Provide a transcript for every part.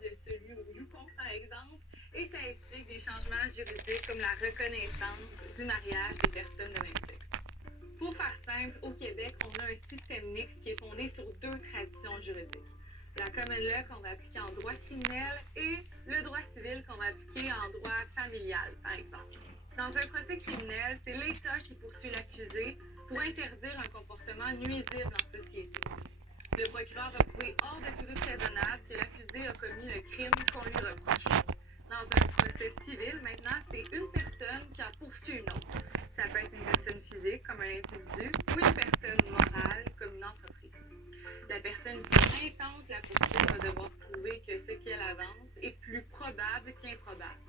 de celui au Yukon, par exemple, et ça explique des changements juridiques comme la reconnaissance du mariage des personnes de même sexe. Pour faire simple, au Québec, on a un système mixte qui est fondé sur deux traditions juridiques. La common law qu'on va appliquer en droit criminel et le droit civil qu'on va appliquer en droit familial, par exemple. Dans un procès criminel, c'est l'État qui poursuit l'accusé pour interdire un comportement nuisible en société. Le procureur va prouver hors de tout doute raisonnable que l'accusé a commis le crime qu'on lui reproche. Dans un procès civil, maintenant, c'est une personne qui a poursuivi une autre. Ça peut être une personne physique, comme un individu, ou une personne morale, comme une entreprise. La personne qui intente la poursuite va devoir prouver que ce qu'elle avance est plus probable qu'improbable.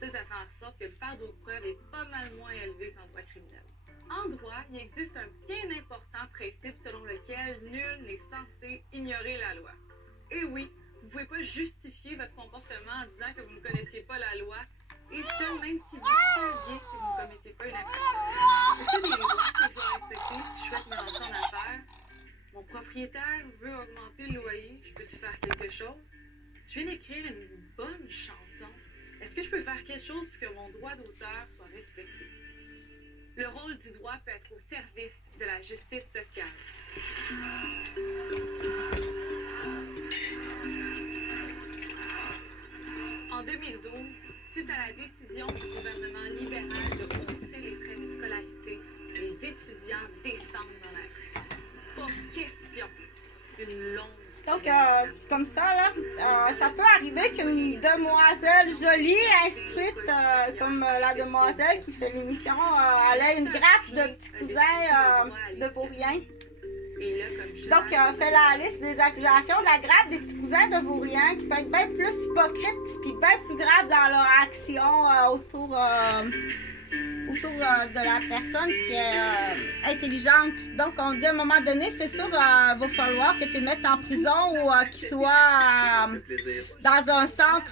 Ça fait en sorte que le fardeau de preuve est pas mal moins élevé qu'en droit criminel. En droit, il existe un bien important principe selon lequel nul n'est censé ignorer la loi. Et oui, vous ne pouvez pas justifier votre comportement en disant que vous ne connaissiez pas la loi, et ça, même si vous saviez que vous ne commettiez pas une infraction. Est-ce qu'il y a des lois que je dois respecter si je souhaite me lancer en affaires? Mon propriétaire veut augmenter le loyer, je peux-tu faire quelque chose? Je viens d'écrire une bonne chanson. Est-ce que je peux faire quelque chose pour que mon droit d'auteur soit respecté? Le rôle du droit peut être au service de la justice sociale. En 2012, suite à la décision du gouvernement libéral de hausser les frais de scolarité, les étudiants descendent dans la rue. Pas question d'une longue... Donc, comme ça, là, ça peut arriver qu'une demoiselle jolie, instruite, comme la demoiselle qui fait l'émission, elle ait une grappe de petits cousins de vauriens. Donc, fait la liste des accusations de la grappe des petits cousins de vauriens qui peut être bien plus hypocrite puis bien plus grave dans leur action autour de la personne qui est intelligente. Donc, on dit à un moment donné, c'est sûr, va falloir que tu les mettes en prison ou qu'ils soient dans un centre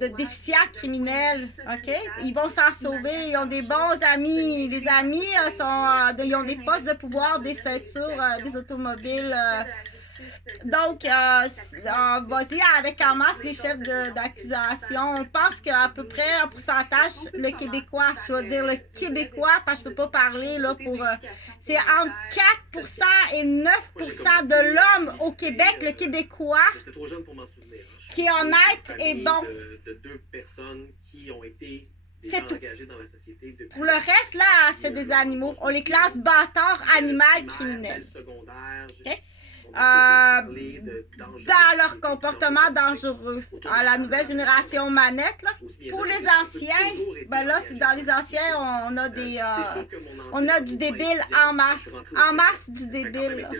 de déficients criminels. OK? Ils vont s'en sauver. Ils ont des bons amis. Les amis ils ont des postes de pouvoir, des ceintures, des automobiles. Donc, vas-y avec en masse des chefs d'accusation. On pense qu'à peu près un pourcentage, le Québécois, je vais dire le Québécois, parce que je peux pas parler là pour... c'est entre 4% et 9% de l'homme au Québec, le Québécois, qui est honnête et bon. C'est tout. Pour le reste, là, c'est des animaux. On les classe bâtards, animal, criminels. OK? Dans leur comportement dangereux. La nouvelle génération manette, là. Pour les anciens, ben là, dans les anciens, on a du débile en masse du débile. Là.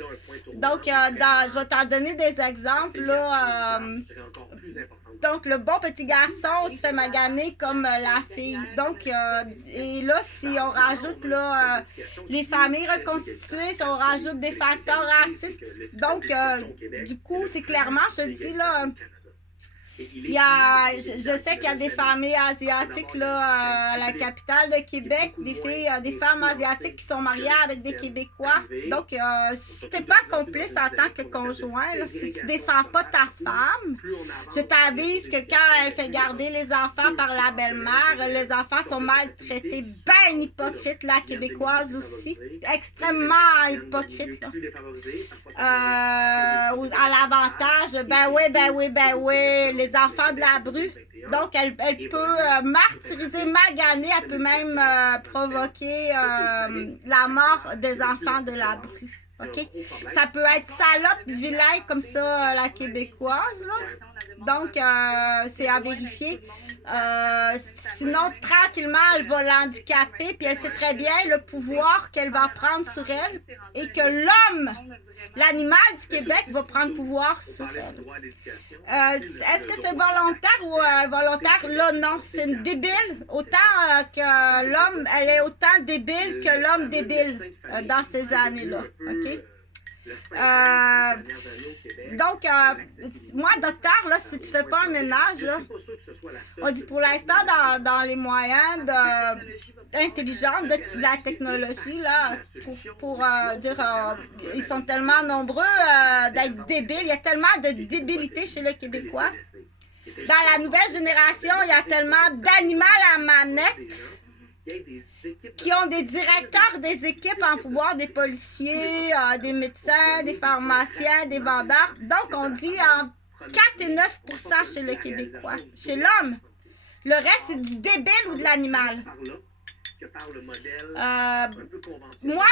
Donc, je vais t'en donner des exemples, là. Donc, le bon petit garçon se fait maganer comme la fille. Donc, et là, si on rajoute là, les familles reconstituées, si on rajoute des facteurs racistes, donc, du coup, c'est clairement, je te dis, là, je sais qu'il y a des familles asiatiques là, à la capitale de Québec, des femmes asiatiques qui sont mariées avec des Québécois. Donc, si t'es pas complice en tant que conjoint, là, si tu défends pas ta femme, je t'avise que quand elle fait garder les enfants par la belle-mère, les enfants sont maltraités. Ben hypocrite, la québécoise aussi. Extrêmement hypocrite. À l'avantage, ben oui, les enfants de la bru. Donc, elle peut martyriser, maganer, elle peut même provoquer la mort des enfants de la bru. OK? Ça peut être salope, vilain, comme ça, la québécoise, là. Donc, c'est à vérifier. Sinon, tranquillement, elle va l'handicaper, puis elle sait très bien le pouvoir qu'elle va prendre sur elle et que l'homme, l'animal du Québec, va prendre pouvoir sur elle. Est-ce que c'est volontaire ou involontaire? Là, non. C'est une débile. Autant que l'homme, elle est autant débile que l'homme débile dans ces années-là. OK? Donc, moi, docteur, là, si tu fais pas un ménage, là, on dit pour l'instant, dans les moyens intelligents de la technologie, là, pour dire, ils sont tellement nombreux d'être débiles, il y a tellement de débilité chez les Québécois Dans la nouvelle génération, il y a tellement d'animaux à manette qui ont des directeurs des équipes en pouvoir, des policiers, des médecins, des pharmaciens, des vendeurs. Donc, on dit 4 et 9% chez le Québécois. Chez l'homme, le reste, c'est du débile ou de l'animal. Moi,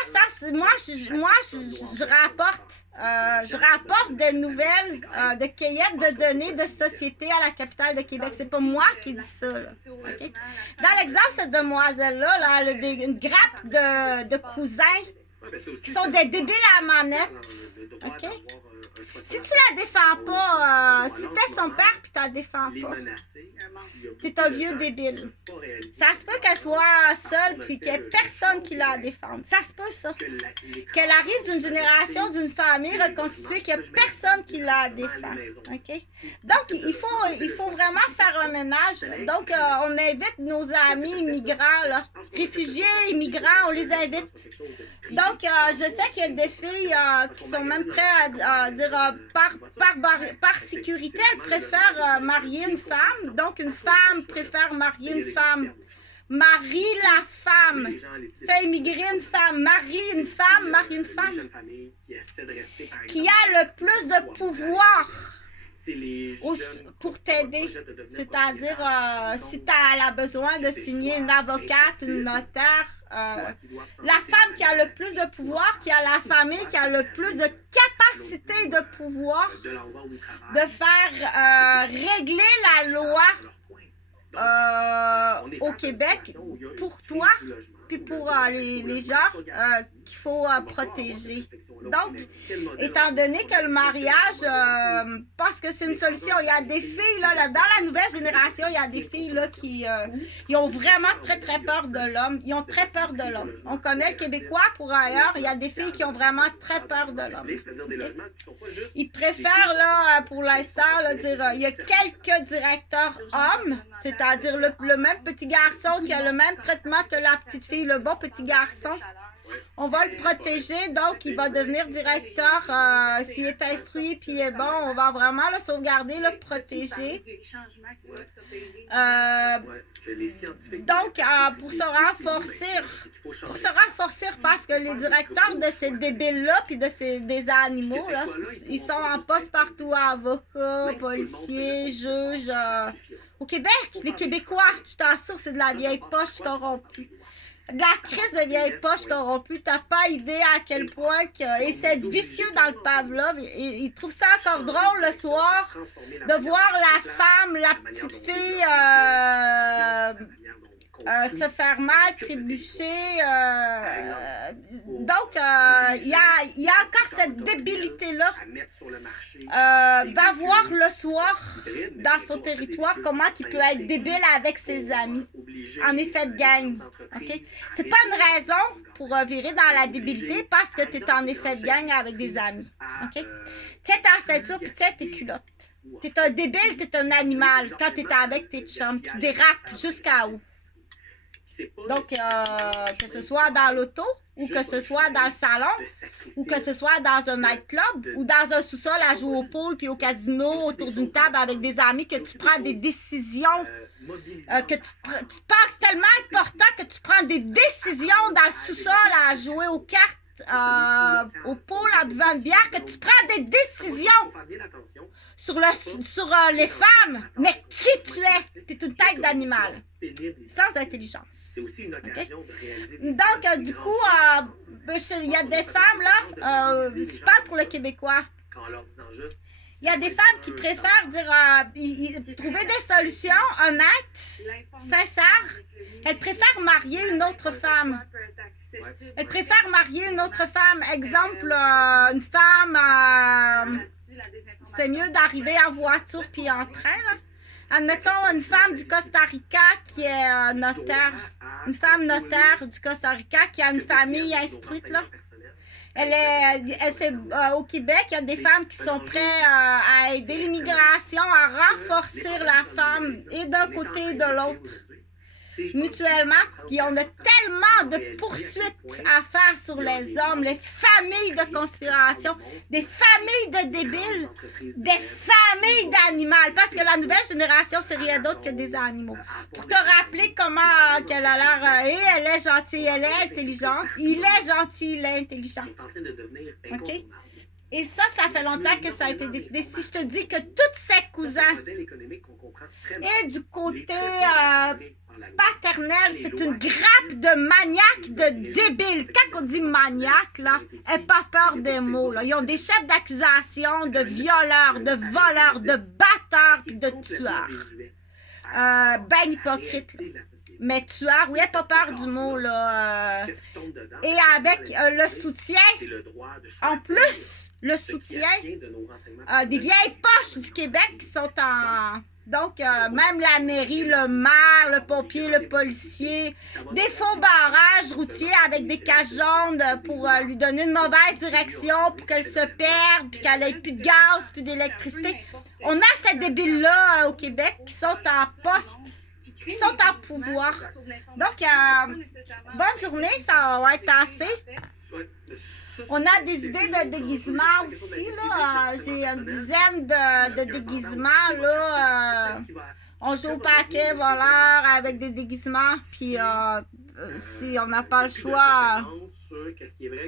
je rapporte des nouvelles de cueillette de données de société à la capitale de Québec. C'est pas moi qui dis ça. Là. Okay? Dans l'exemple, cette demoiselle-là, là, elle a une grappe de cousins qui sont des débiles à la manette. OK? Si tu la défends pas, si t'es son père puis tu la défends pas, t'es un vieux débile. Ça se peut qu'elle soit seule puis qu'il n'y ait personne qui la défende. Ça se peut, ça. Qu'elle arrive d'une génération, d'une famille reconstituée, qu'il n'y a personne qui la défend. OK? Donc, il faut vraiment faire un ménage. Donc, on invite nos amis immigrants, là, réfugiés, immigrants, on les invite. Donc, je sais qu'il y a des filles qui sont même prêtes à dire par sécurité, elles préfèrent marier une femme. Donc, une femme préfère marier une femme. Marie la femme. Fait immigrer une femme. Marie une femme. Marie une femme. Qui a le plus de pouvoir pour t'aider. C'est-à-dire, si elle a besoin de signer une avocate, une notaire, la femme qui a le plus de pouvoir, qui a la famille, qui a le plus de capacité de pouvoir de faire régler la loi au Québec pour toi puis pour les gens qu'il faut protéger. Donc, étant donné que le mariage, parce que c'est une solution, il y a des filles, là, dans la nouvelle génération, il y a des filles là, qui ont vraiment très, très peur de l'homme. Ils ont très peur de l'homme. On connaît le Québécois pour ailleurs, il y a des filles qui ont vraiment très peur de l'homme. Okay? Ils préfèrent, là, pour l'instant, dire il y a quelques directeurs hommes, c'est-à-dire le même petit garçon qui a le même traitement que la petite fille, le bon petit garçon. On va le protéger, donc il va devenir directeur s'il est instruit, puis est bon, on va vraiment le sauvegarder, le protéger. Donc, pour se renforcer, parce que les directeurs de ces débiles-là, puis des animaux, là, ils sont en poste partout, avocats, policiers, juges. Au Québec, les Québécois, je t'assure, c'est de la vieille poche corrompue. De la crise de vieille poche corrompue, t'as pas idée à quel point et c'est vicieux dans le Pavlov. Il trouve ça encore drôle le soir de voir la femme, la petite fille se faire mal, trébucher. Donc, il y a encore cette débilité-là. Va voir le soir dans son territoire comment il peut être débile avec ses amis. En effet de gang. Okay? C'est pas une raison pour virer dans la débilité parce que tu es en effet de gang avec des amis. Okay? Tiens ta ceinture puis tiens tes culottes. Tu es un débile, tu es un animal. Quand tu es avec tes chums, tu dérapes jusqu'à où? Donc, que ce soit dans l'auto, ou que ce soit dans le salon, ou que ce soit dans un nightclub, ou dans un sous-sol à jouer au pool puis au casino autour d'une table avec des amis, que tu prends des décisions, que tu penses tellement important que tu prends des décisions dans le sous-sol à jouer aux cartes, au pool en buvant une bière, que tu prends des décisions sur les femmes. Mais qui tu es? Tu es une tête d'animal. Sans intelligence. Okay? Donc, du coup, il y a des femmes, là, je parle pour le Québécois. Il y a des femmes qui préfèrent trouver des solutions honnêtes, sincères. Elles préfèrent marier une autre femme. Elles préfèrent marier une autre femme. Exemple, une femme, c'est mieux d'arriver en voiture puis en train, là. Admettons une femme du Costa Rica qui est notaire. Une femme notaire du Costa Rica qui a une famille instruite, là. Au Québec, il y a des femmes qui sont prêtes à aider l'immigration, à renforcer la femme, et d'un côté et de l'autre. mutuellement, puis on a tellement de poursuites à faire sur les hommes, les familles de conspiration, des familles de débiles, des familles d'animaux, parce que la nouvelle génération, c'est rien d'autre que des animaux. Pour te rappeler comment qu'elle a l'air, et elle est gentille, elle est intelligente, il est gentil, il est intelligent. OK? Et ça fait longtemps que ça a été décidé. Si je te dis que tous ses cousins et du côté paternel, c'est une grappe de maniaques, de débiles. Quand on dit maniaque, là, n'aie pas peur des mots. Là. Ils ont des chefs d'accusation de violeurs, de voleurs, de batteurs et de tueurs. Ben hypocrite. Là. Mais tueur, oui, pas peur du mot, là. Et avec le soutien, en plus, le soutien des vieilles poches du Québec qui sont en... Donc, même la mairie, le maire, le pompier, le policier, des faux barrages routiers avec des cages jaunes pour lui donner une mauvaise direction, pour qu'elle se perde, puis qu'elle n'ait plus de gaz, plus d'électricité. On a ces débiles-là au Québec qui sont en poste, qui sont en pouvoir. Donc, bonne journée, ça va être assez. On a des idées de déguisement aussi, là. J'ai une dizaine de déguisements, là. On joue au paquet voleur avec des déguisements, puis si on n'a pas le choix...